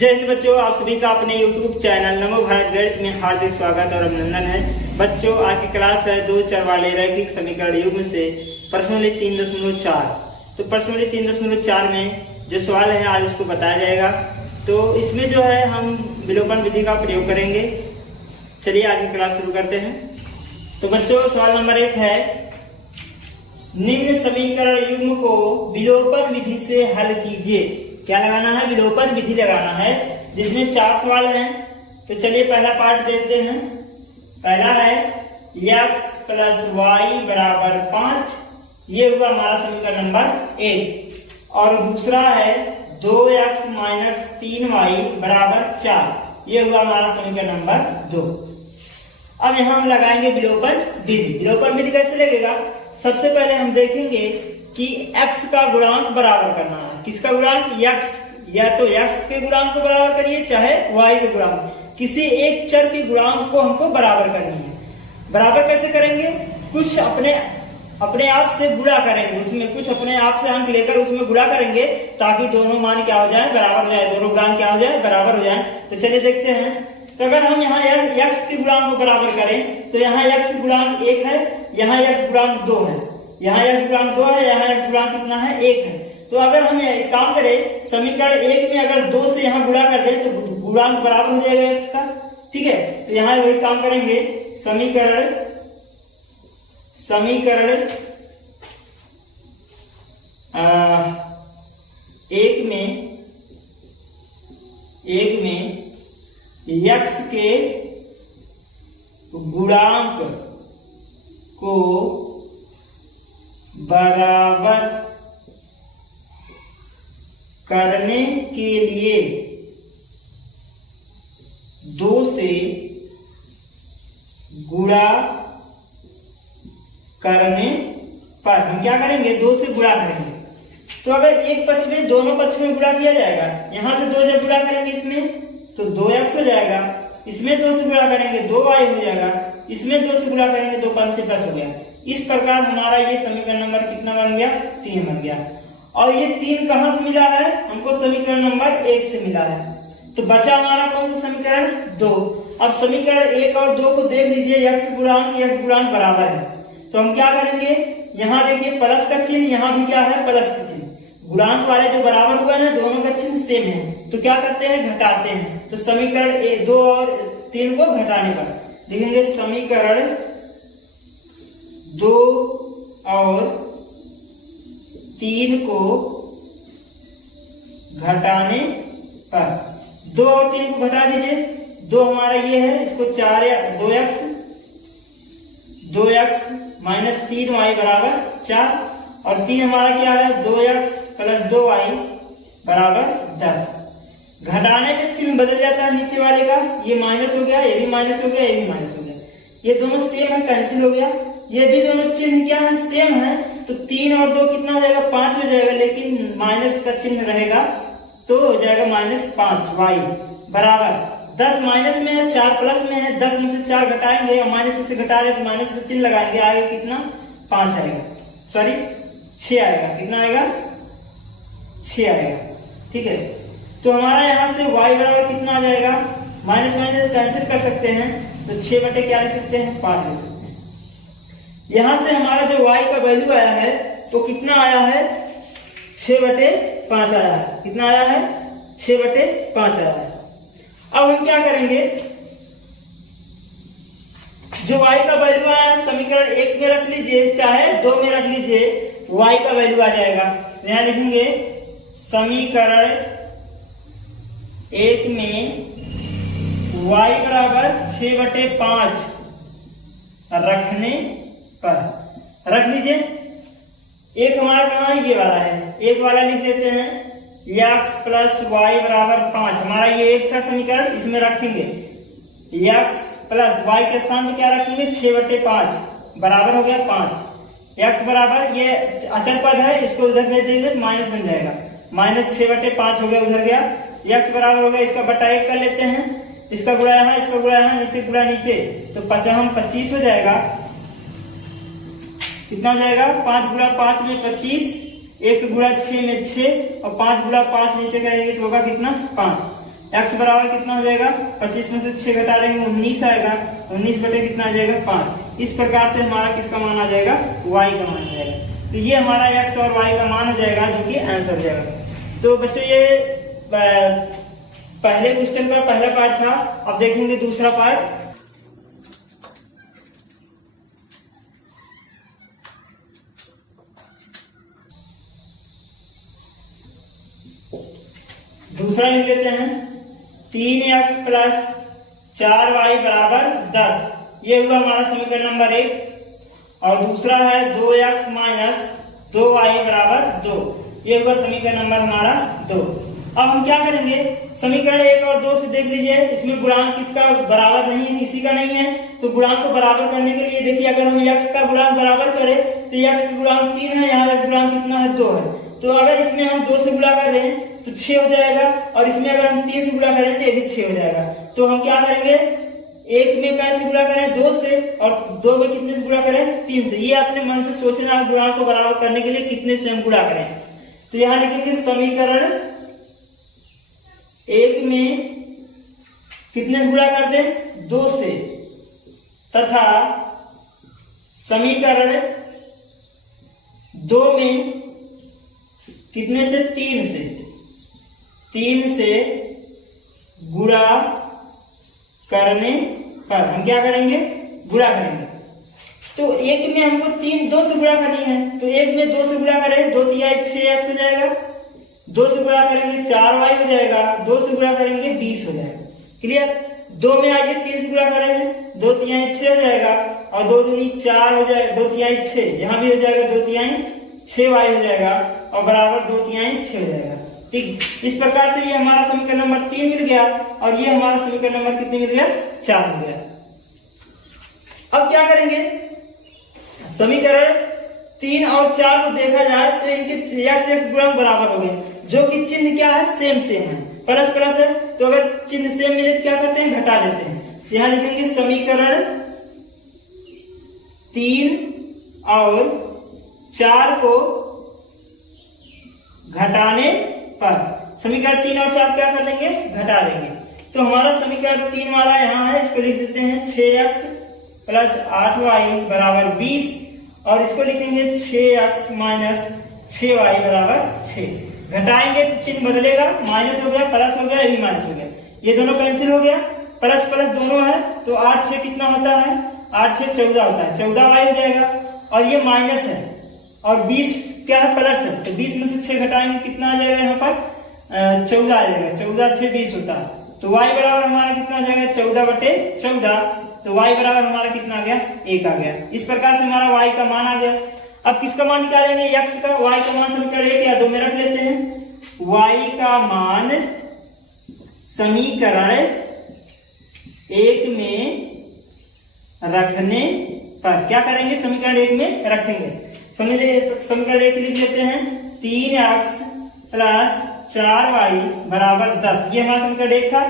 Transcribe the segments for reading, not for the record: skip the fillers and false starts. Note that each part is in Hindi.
जय हिंद बच्चों, आप सभी का अपने YouTube चैनल नमो भारत गणित में हार्दिक स्वागत और अभिनंदन है। बच्चों, आज की क्लास है दो चर वाले रैखिक समीकरण युग्म से प्रश्नावली 3.4। तो प्रश्नावली 3.4 में जो सवाल है आज उसको बताया जाएगा। तो इसमें जो है हम विलोपन विधि का प्रयोग करेंगे। चलिए आज की क्लास शुरू करते हैं। तो बच्चों, सवाल नंबर 1 है, निम्न समीकरण युग्म को विलोपन विधि से हल कीजिए। क्या लगाना है? विलोपन विधि लगाना है, जिसमें 4 सवाल हैं। तो चलिए पहला पार्ट देखते हैं। पहला है x + y = 5, ये हुआ हमारा समीकरण नंबर 1। और दूसरा है 2x - 3y = 4, ये हुआ हमारा समीकरण नंबर 2। अब यहाँ हम लगाएंगे विलोपन विधि। विलोपन विधि कैसे लगेगा? सबसे पहले हम देखेंगे कि x का गुणांक बराबर करना है। किसका गुणांक? x। या तो x के गुणांक को बराबर करिए, चाहे y के गुणांक। किसी एक चर के गुणांक को हमको बराबर करनी है। बराबर कैसे करेंगे? कुछ अपने आप से गुणा करेंगे, उसमें कुछ अपने आप से अंक लेकर उसमें गुणा करेंगे, ताकि दोनों मान क्या हो जाए? बराबर हो जाए, दोनों गुणांक क्या हो जाए? बराबर हो जाए। तो चलिए देखते हैं। तो अगर हम यहाँ x के गुणांक को बराबर करें तो यहाँ x गुणांक 1 है, यहाँ x गुणांक 2 है, यहाँ x गुणांक 2 है, यहाँ x गुणांक कितना है? 1 है। तो अगर हम एक काम करें, समीकरण 1 में अगर 2 से यहाँ गुणा कर दें तो गुणांक बराबर हो जाएगा x का। ठीक है, तो यहाँ वही काम करेंगे। समीकरण 1 में x के गुणांक को बराबर करने के लिए 2 से गुणा करने पर हम क्या करेंगे? 2 से गुणा करेंगे। तो अगर एक पक्ष में दोनों पक्ष में गुणा किया जाएगा, यहां से 2 जब गुणा करेंगे इसमें तो 2x हो जाएगा, इसमें 2 से गुणा करेंगे 2y हो जाएगा, इसमें 2 से गुणा करेंगे 2 5 से 10 हो गया। इस प्रकार हमारा ये समीकरण नंबर कितना बन गया? 3 बन गया। और ये 3 कहां से मिला है? हमको समीकरण नंबर 1 से मिला है। तो बचा हमारा कौन सा समीकरण? 2। अब समीकरण 1 और 2 को देख लीजिए, x गुणांक बराबर है। तो हम क्या करेंगे? यहाँ देखिए प्लस का चिन्ह, यहाँ भी क्या है? प्लस का चिन्ह। गुणांक वाले जो बराबर हुए हैं दोनों का चिन्ह सेम है, तो क्या करते हैं? घटाते हैं। तो समीकरण 2 और 3 को घटाने पर लिखेंगे समीकरण 2 और 3 को घटाने पर। 2 और 3 को घटा दीजिए। 2 हमारा ये है, इसको 2x - 3y = 4, और 3 हमारा क्या है? 2x + 2y = 10। घटाने पे चिन्ह बदल जाता है नीचे वाले का, ये माइनस हो गया, ये भी माइनस हो गया, ये भी माइनस हो गया। ये दोनों सेम है, कैंसिल हो गया। ये भी दोनों चिन्ह क्या है? सेम है। तो 3 और 2 कितना हो जाएगा? 5 हो जाएगा, लेकिन माइनस का चिन्ह रहेगा तो हो जाएगा -5y बराबर 10 माइनस में है, 4 प्लस में है। 10 में से 4 घटाएंगे और माइनस में से घटा रहे तो माइनस का चिन्ह लगाएंगे, आएगा कितना? 5 आएगा, सॉरी 6 आएगा। कितना आएगा? 6 आएगा। ठीक है, तो हमारा यहाँ से y बराबर कितना आ जाएगा? माइनस माइनस कैंसिल कर सकते हैं, तो 6 बटे क्या लिख सकते हैं? 5 लिख सकते हैं। यहाँ से हमारा जो y का वैल्यू आया है वो कितना आया है? 6/5 आया है। कितना आया है? 6/5 आया है। अब हम क्या करेंगे? जो y का वैल्यू आया समीकरण 1 में रख लीजिए, चाहे 2 में रख लीजिए, y का वैल्यू आ जाएगा। यहां लिखेंगे समीकरण 1 में y बराबर 6/5 रखने पर रख लीजिए। एक हमारा कहाँ है? ये वाला है। एक वाला लिख देते हैं x + y = 5। हमारा ये 1 था समीकरण, इसमें रखेंगे x + y के स्थान पे क्या रखेंगे? 6/5 बराबर हो गया 5। x बराबर, ये अचर पद है, इसको उधर भेज देंगे तो माइनस बन जाएगा, -6/5 हो गया, उधर गया। x बराबर हो गया, इसका बटा 1 कर लेते हैं, इसका गुणा यहाँ, इसका गुणा यहाँ, नीचे गुणा नीचे, तो 25 हो जाएगा। कितना हो जाएगा? 5 गुणा 5 में 25, 1 गुणा 6 में 6 और 5 गुणा 5 नीचे करेंगे तो होगा कितना? 5। x बराबर कितना हो जाएगा, 25 में से 6 घटा देंगे 19 आएगा, 19 बटे कितना आ जाएगा 5। इस प्रकार से हमारा किसका मान आ जाएगा, y का मान आ जाएगा। तो ये हमारा x और y का मान हो जाएगा, जो कि आंसर हो जाएगा। तो बच्चों ये पहले क्वेश्चन का पहला पार्ट था। अब देखेंगे दूसरा पार्ट। दूसरा लिख लेते हैं, 3x प्लस 4y बराबर 10। ये हुआ हमारा समीकरण नंबर 1। और दूसरा है 2x माइनस 2y बराबर 2। ये हुआ समीकरण नंबर हमारा 2। अब हम क्या करेंगे, समीकरण 1 और 2 से देख लीजिए, इसमें गुणांक किसका बराबर नहीं है, किसी का नहीं है। तो गुणांक को बराबर करने के लिए देखिए, अगर हम x का गुणांक बराबर करें तो x का गुणांक 3 है, यहाँ x गुणांक कितना है 2 है। तो अगर इसमें हम 2 से गुणा कर दें तो 6 हो जाएगा, और इसमें अगर हम 3 से गुणा करें तो ये भी 6 हो जाएगा। तो हम क्या करेंगे, एक में कैसे गुणा करें, 2 से, और 2 में कितने से गुणा करें, 3 से। ये अपने मन से सोचना, गुणांक को बराबर करने के लिए कितने से हम गुणा करें। तो यहाँ लिखेंगे समीकरण 1 में कितने से गुणा कर दें, 2 से, तथा समीकरण 2 में कितने से, 3 से गुणा करने पर हम क्या करेंगे, गुणा करेंगे। तो 1 में हमको 2 से गुणा करनी है, तो 1 में 2 से गुणा करें, 2 तिहाई 6x हो जाएगा, 2 से गुणा करेंगे 4y हो जाएगा, 2 से गुणा करेंगे 20 हो जाएगा। क्लियर। 2 में आइए 3 से गुणा करेंगे, 2 तिहाई 6 हो जाएगा, और 2 दूनी 4 हो जाएगा, 2 तिहाई 6, यहाँ भी हो जाएगा 2 तिहाई 6y हो जाएगा, और बराबर 2 तिहाई 6 हो जाएगा। ठीक, इस प्रकार से ये हमारा समीकरण नंबर 3 मिल गया, और ये हमारा समीकरण नंबर कितने मिल गया, 4 मिल गया। अब क्या करेंगे, समीकरण 3 और 4 को देखा जाए तो इनके x गुणांक बराबर हो गए, जो कि चिन्ह क्या है, सेम है, प्लस प्लस है। तो अगर चिन्ह सेम मिले तो क्या करते हैं, घटा देते हैं। यहाँ लिखेंगे समीकरण 3 और 4 को घटाने पर, समीकरण 3 और 4 क्या कर देंगे, घटा देंगे। तो हमारा समीकरण 3 वाला यहाँ है, इसको लिख देते हैं 6x प्लस 8y बराबर 20, और इसको लिखेंगे 6x माइनस 6y बराबर 6। घटाएंगे तो चिन्ह बदलेगा, माइनस हो गया, प्लस हो गया, ये भी माइनस हो गया, ये दोनों कैंसिल हो गया, प्लस प्लस दोनों है, तो 8 6 कितना होता है, 8 6 14 होता है, 14y हो जाएगा। और ये माइनस है, और 20 क्या है, प्लस है, तो 20 में से 6 घटाएंगे कितना आ जाएगा, यहाँ पर 14 आ जाएगा, 14 6 20 होता है। तो y बराबर हमारा कितना आ जाएगा, 14 बटे 14। तो y बराबर हमारा कितना आ गया, 1 आ गया। इस प्रकार से हमारा y का मान आ गया। अब किसका मान निकालेंगे, x का। y का मान समीकरण 1 या 2 में रख लेते हैं। y का मान समीकरण 1 में रखने पर क्या करेंगे, समीकरण 1 में रखेंगे। समीकरण 1 लिख लेते हैं, 3x प्लस 4y बराबर 10। ये हमारा समीकरण 1 था।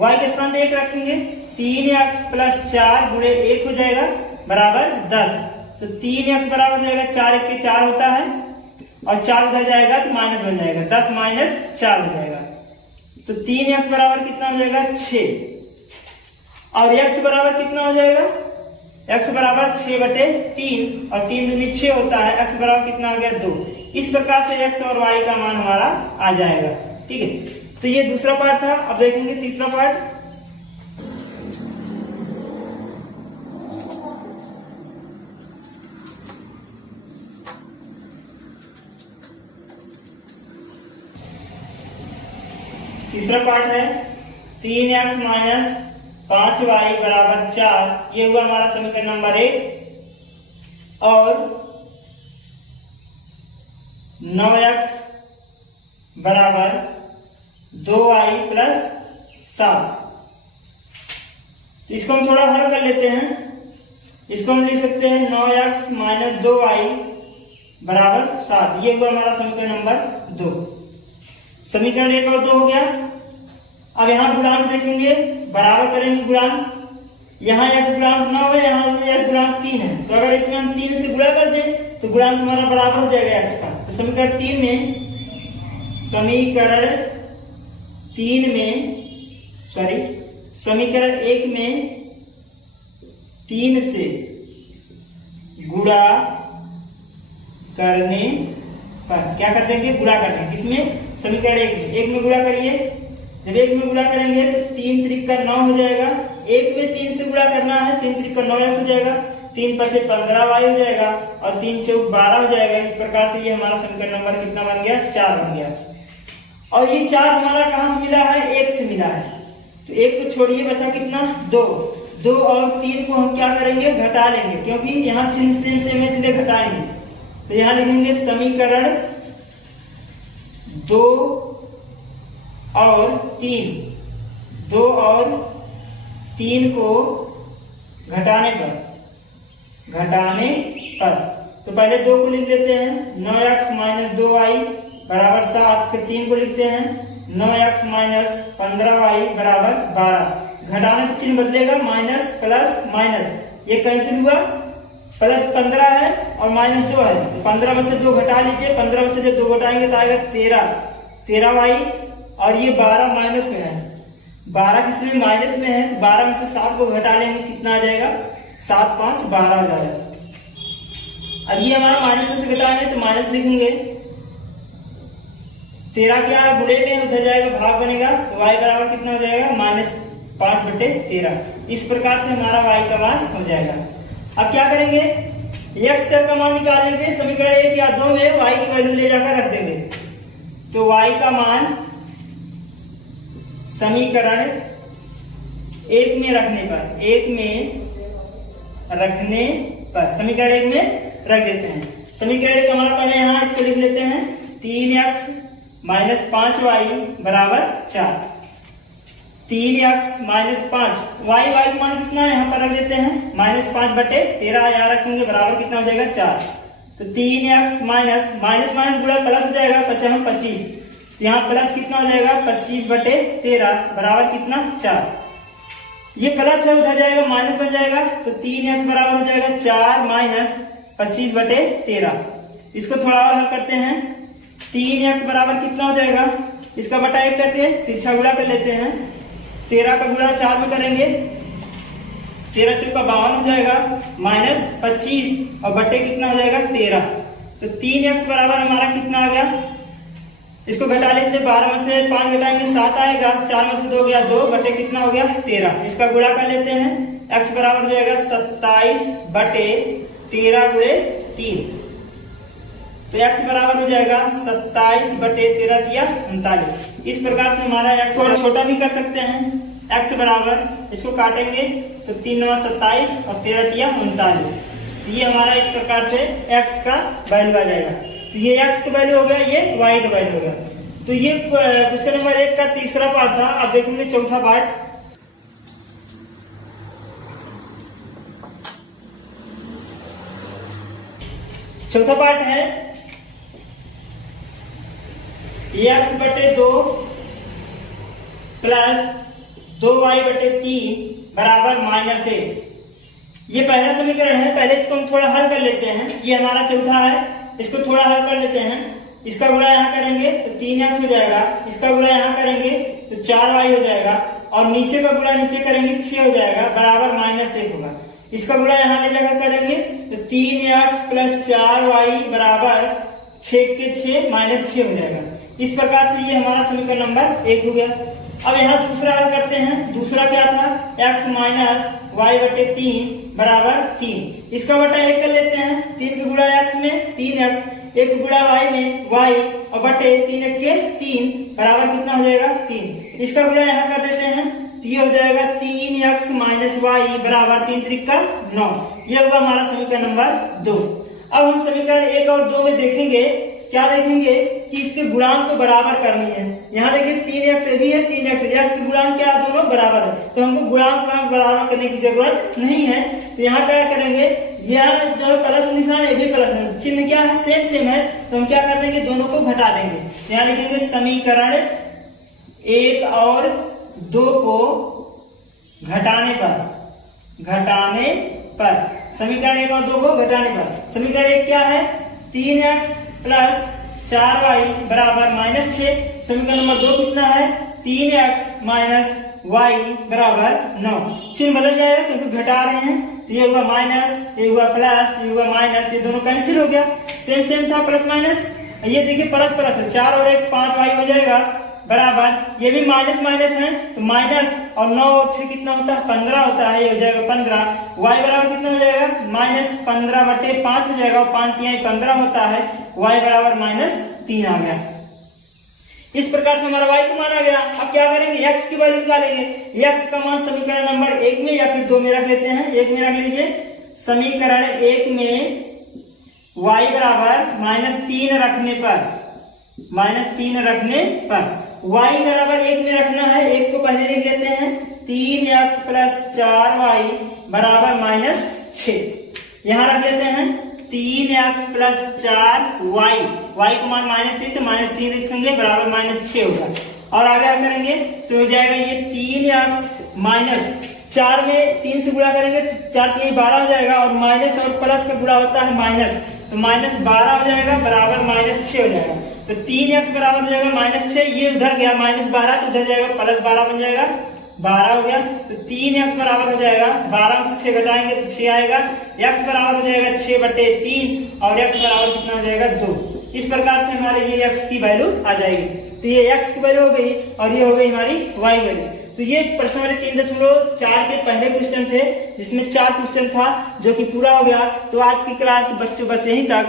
y के स्थान में 1 रखेंगे, 3x प्लस 4 गुणे 1 हो जाएगा बराबर 10। तो 3x बराबर हो जाएगा 4 1 के 4 होता है, और 4 उधर जाएगा तो माइनस बन जाएगा, 10 माइनस 4 हो जाएगा। तो 3x बराबर कितना हो जाएगा, 6। और x बराबर कितना हो जाएगा, x बराबर 6 बटे 3, और 3 दूनी 6 होता है, x बराबर कितना आ गया, 2। इस प्रकार से x और y का मान हमारा आ जाएगा। ठीक है, तो ये दूसरा पार्ट था। अब देखेंगे तीसरा पार्ट। तीसरा पार्ट है 3x माइनस 5y बराबर 4। ये हुआ हमारा समीकरण नंबर 1। और 9x बराबर 2y प्लस 7। इसको हम थोड़ा हल कर लेते हैं। इसको हम लिख सकते हैं 9x माइनस 2y बराबर 7। ये हुआ हमारा समीकरण नंबर 2। समीकरण 1 और 2 हो गया। अब यहाँ गुणांक देखेंगे, बराबर करेंगे गुणांक। यहाँ x गुणांक 9 है, यहाँ x गुणांक 3 है। तो अगर इसमें हम 3 से गुणा कर दें तो गुणांक हमारा बराबर हो जाएगा x का। तो समीकरण 3 में समीकरण 1 में 3 से गुणा करने पर क्या कर देंगे, गुणा करने किसमें, समीकरण 1 में गुणा करिए। जब 1 में गुणा करेंगे तो 3 त्रिक का 9 हो जाएगा। 1 में 3 से गुणा करना है, 3 त्रिक का 9 हो जाएगा, 3 5 15y हो जाएगा और 3 चौक 12 हो जाएगा। इस प्रकार से ये हमारा समीकरण नंबर कितना बन गया, 4 बन गया। और ये 4 हमारा कहां से मिला है, 1 से मिला है। तो 1 को छोड़िए, बचा कितना, 2 और 3 को हम क्या करेंगे, घटा लेंगे, क्योंकि यहाँ चिन्ह सेम है इसलिए घटाएंगे। तो यहाँ लिखेंगे समीकरण 2 और 3 को घटाने पर तो पहले 2 को लिख लेते हैं, 9x माइनस 2y बराबर 7। फिर 3 को लिखते हैं 9x माइनस 15y बराबर 12। घटाने का चिन्ह बदलेगा, माइनस प्लस माइनस, ये कैंसिल हुआ, प्लस 15 है और माइनस 2 है। तो 15 में से 2 घटा लीजिए, 15 में से जब 2 घटाएंगे तो आएगा 13y और ये 12 माइनस में है, 12 किसमें, माइनस में है। 12 में से 7 को घटा लेंगे, कितना आ जाएगा, 7 5 12 हो जाएगा। अब ये हमारा माइनस में से घटाएंगे तो माइनस लिखेंगे, 13 क्या है, गुणे में उधर जाएगा, भाग बनेगा, तो y बराबर कितना हो जाएगा, माइनस 5/13। इस प्रकार से हमारा y का मान हो जाएगा। अब क्या करेंगे, x चर का मान निकालेंगे। समीकरण 1 या 2 में y की वैल्यू ले जाकर रख देंगे। तो y का मान समीकरण 1 में रखने पर समीकरण 1 में रख देते हैं। समीकरण 1 हमारा पहले यहाँ इसको लिख लेते हैं, 3x माइनस 5y बराबर 4। 3x माइनस 5, y का मान कितना है, यहाँ पर रख देते हैं, माइनस 5/13 यहाँ रखेंगे, बराबर कितना हो जाएगा, 4। तो 3x माइनस गुणा प्लस हो जाएगा, 25, यहाँ प्लस कितना हो जाएगा, 25/13 बराबर कितना, 4। ये प्लस है, उधर जाएगा माइनस बन जाएगा, तो 3x बराबर हो जाएगा 4 माइनस 25/13। इसको थोड़ा और हल करते हैं। 3x बराबर कितना हो जाएगा, इसका बटा 1 करके तिरछा गुणा कर लेते हैं। 13 का गुणा 4 में करेंगे, 13 चौका 52 हो जाएगा, माइनस 25 और बटे कितना हो जाएगा, 13। तो 3x बराबर हमारा कितना आ गया, इसको घटा लेते हैं, 12 में से 5 घटाएंगे 7 आएगा, 4 में से 2 गया 2, बटे कितना हो गया, 13। इसका गुणा कर लेते हैं, x बराबर हो जाएगा 27/13 गुणे 3। तो x बराबर हो जाएगा 27/13 दिया 39। इस प्रकार से हमारा x और छोटा भी कर सकते हैं। x बराबर, इसको काटेंगे तो 3 9 27 और 13 दिया 39। तो ये हमारा इस प्रकार से x का वैल्यू आ जाएगा। तो ये x का वैल्यू हो गया, ये y का वैल्यू हो गया। तो ये क्वेश्चन नंबर 1 का तीसरा पार्ट था। अब देखेंगे चौथा पार्ट। चौथा पार्ट है x/2 प्लस 2y/3 बराबर -1। ये पहला समीकरण है, पहले इसको हम थोड़ा हल कर लेते हैं। ये हमारा चौथा है, इसको थोड़ा हल कर लेते हैं। इसका गुणा यहाँ करेंगे तो 3x हो जाएगा, इसका गुणा यहाँ करेंगे तो 4y हो जाएगा और नीचे का गुणा नीचे करेंगे 6 हो जाएगा, बराबर -1 होगा। इसका गुणा यहाँ ले जाकर करेंगे तो 3x प्लस 4y बराबर 6 के 6 -6 हो जाएगा। इस प्रकार से ये हमारा समीकरण नंबर 1 हो गया। अब यहाँ दूसरा हल करते हैं। दूसरा क्या था, x माइनस y/3 बराबर 3। इसका बटा 1 कर लेते हैं। 3 का गुणा x में 3x, 1 गुणा y में y और बटे 3 के 3 बराबर कितना हो जाएगा 3। इसका गुणा यहाँ कर देते हैं तो ये हो जाएगा 3x माइनस y बराबर 3 त्रिक 9। ये हुआ हमारा समीकरण नंबर 2। अब हम समीकरण 1 और 2 में देखेंगे, क्या देखेंगे कि इसके गुणांक को बराबर करनी है। यहाँ देखिए 3x भी है, 3x के गुणांक क्या है, दोनों बराबर है। तो हमको गुणांक बराबर करने की जरूरत नहीं है। तो यहाँ क्या करेंगे, यहाँ जो प्लस निशान है, ये भी प्लस है, चिन्ह क्या है, सेम है। तो हम क्या कर देंगे, दोनों को घटा देंगे। यहाँ लिखेंगे समीकरण 1 और 2 को घटाने पर समीकरण 1 और 2 को घटाने पर समीकरण 1 क्या है, 3x प्लस 4y बराबर -6। समीकरण नंबर 2 कितना है, 3x माइनस y बराबर 9। चिन्ह बदल जाएगा क्योंकि घटा रहे हैं, तो ये हुआ माइनस, ये हुआ प्लस, ये हुआ माइनस, ये दोनों कैंसिल हो गया, सेम सेम था प्लस माइनस। ये देखिए प्लस प्लस है, 4 और 1 5y हो जाएगा बराबर, ये भी माइनस माइनस है तो माइनस, और 9 और 6 कितना होता है 15 होता है, ये हो जाएगा 15। y बराबर कितना हो जाएगा माइनस 15/5 हो जाएगा, और 5 3 15 होता है, y बराबर -3 आ गया। इस प्रकार से हमारा y का मान आ गया। अब क्या करेंगे, x की वैल्यू निकालेंगे। x का मान समीकरण नंबर 1 में या फिर 2 में रख लेते हैं। 1 में रख लीजिए, समीकरण 1 में y बराबर -3 रखने पर, -3 रखने पर y बराबर 1 में रखना है, 1 को पहले लिख लेते हैं, 3x + 4y बराबर -6। यहाँ रख लेते हैं 3x + 4y, y को मान -3 तो -3 लिखेंगे बराबर -6 होगा। और आगे करेंगे तो हो जाएगा ये 3x - 4 में 3 से गुणा करेंगे, 4 3 12 हो जाएगा, और माइनस और प्लस का गुणा होता है माइनस, तो -12 हो जाएगा बराबर -6 हो जाएगा। तो 3x बराबर हो जाएगा -6, ये उधर गया -12 तो उधर जाएगा +12 बन जाएगा, 12 हो गया। तो 3x बराबर हो जाएगा, 12 से 6 घटाएंगे तो 6 आएगा, x बराबर हो जाएगा 6/3, और x बराबर कितना हो जाएगा 2। इस प्रकार से हमारे ये x की वैल्यू आ जाएगी। तो ये x की वैल्यू हो गई, और ये हो गई हमारी y वैल्यू। तो ये प्रश्न वाले 3.4 के पहले क्वेश्चन थे, जिसमें 4 क्वेश्चन था जो कि पूरा हो गया। तो आज की क्लास बच्चों बस यहीं तक,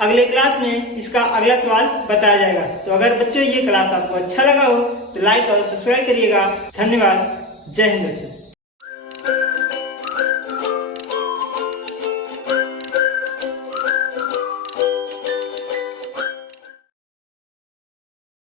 अगले क्लास में इसका अगला सवाल बताया जाएगा। तो अगर बच्चों ये क्लास आपको अच्छा लगा हो तो लाइक और सब्सक्राइब करिएगा। धन्यवाद। जय हिंद बच्चों।